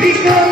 because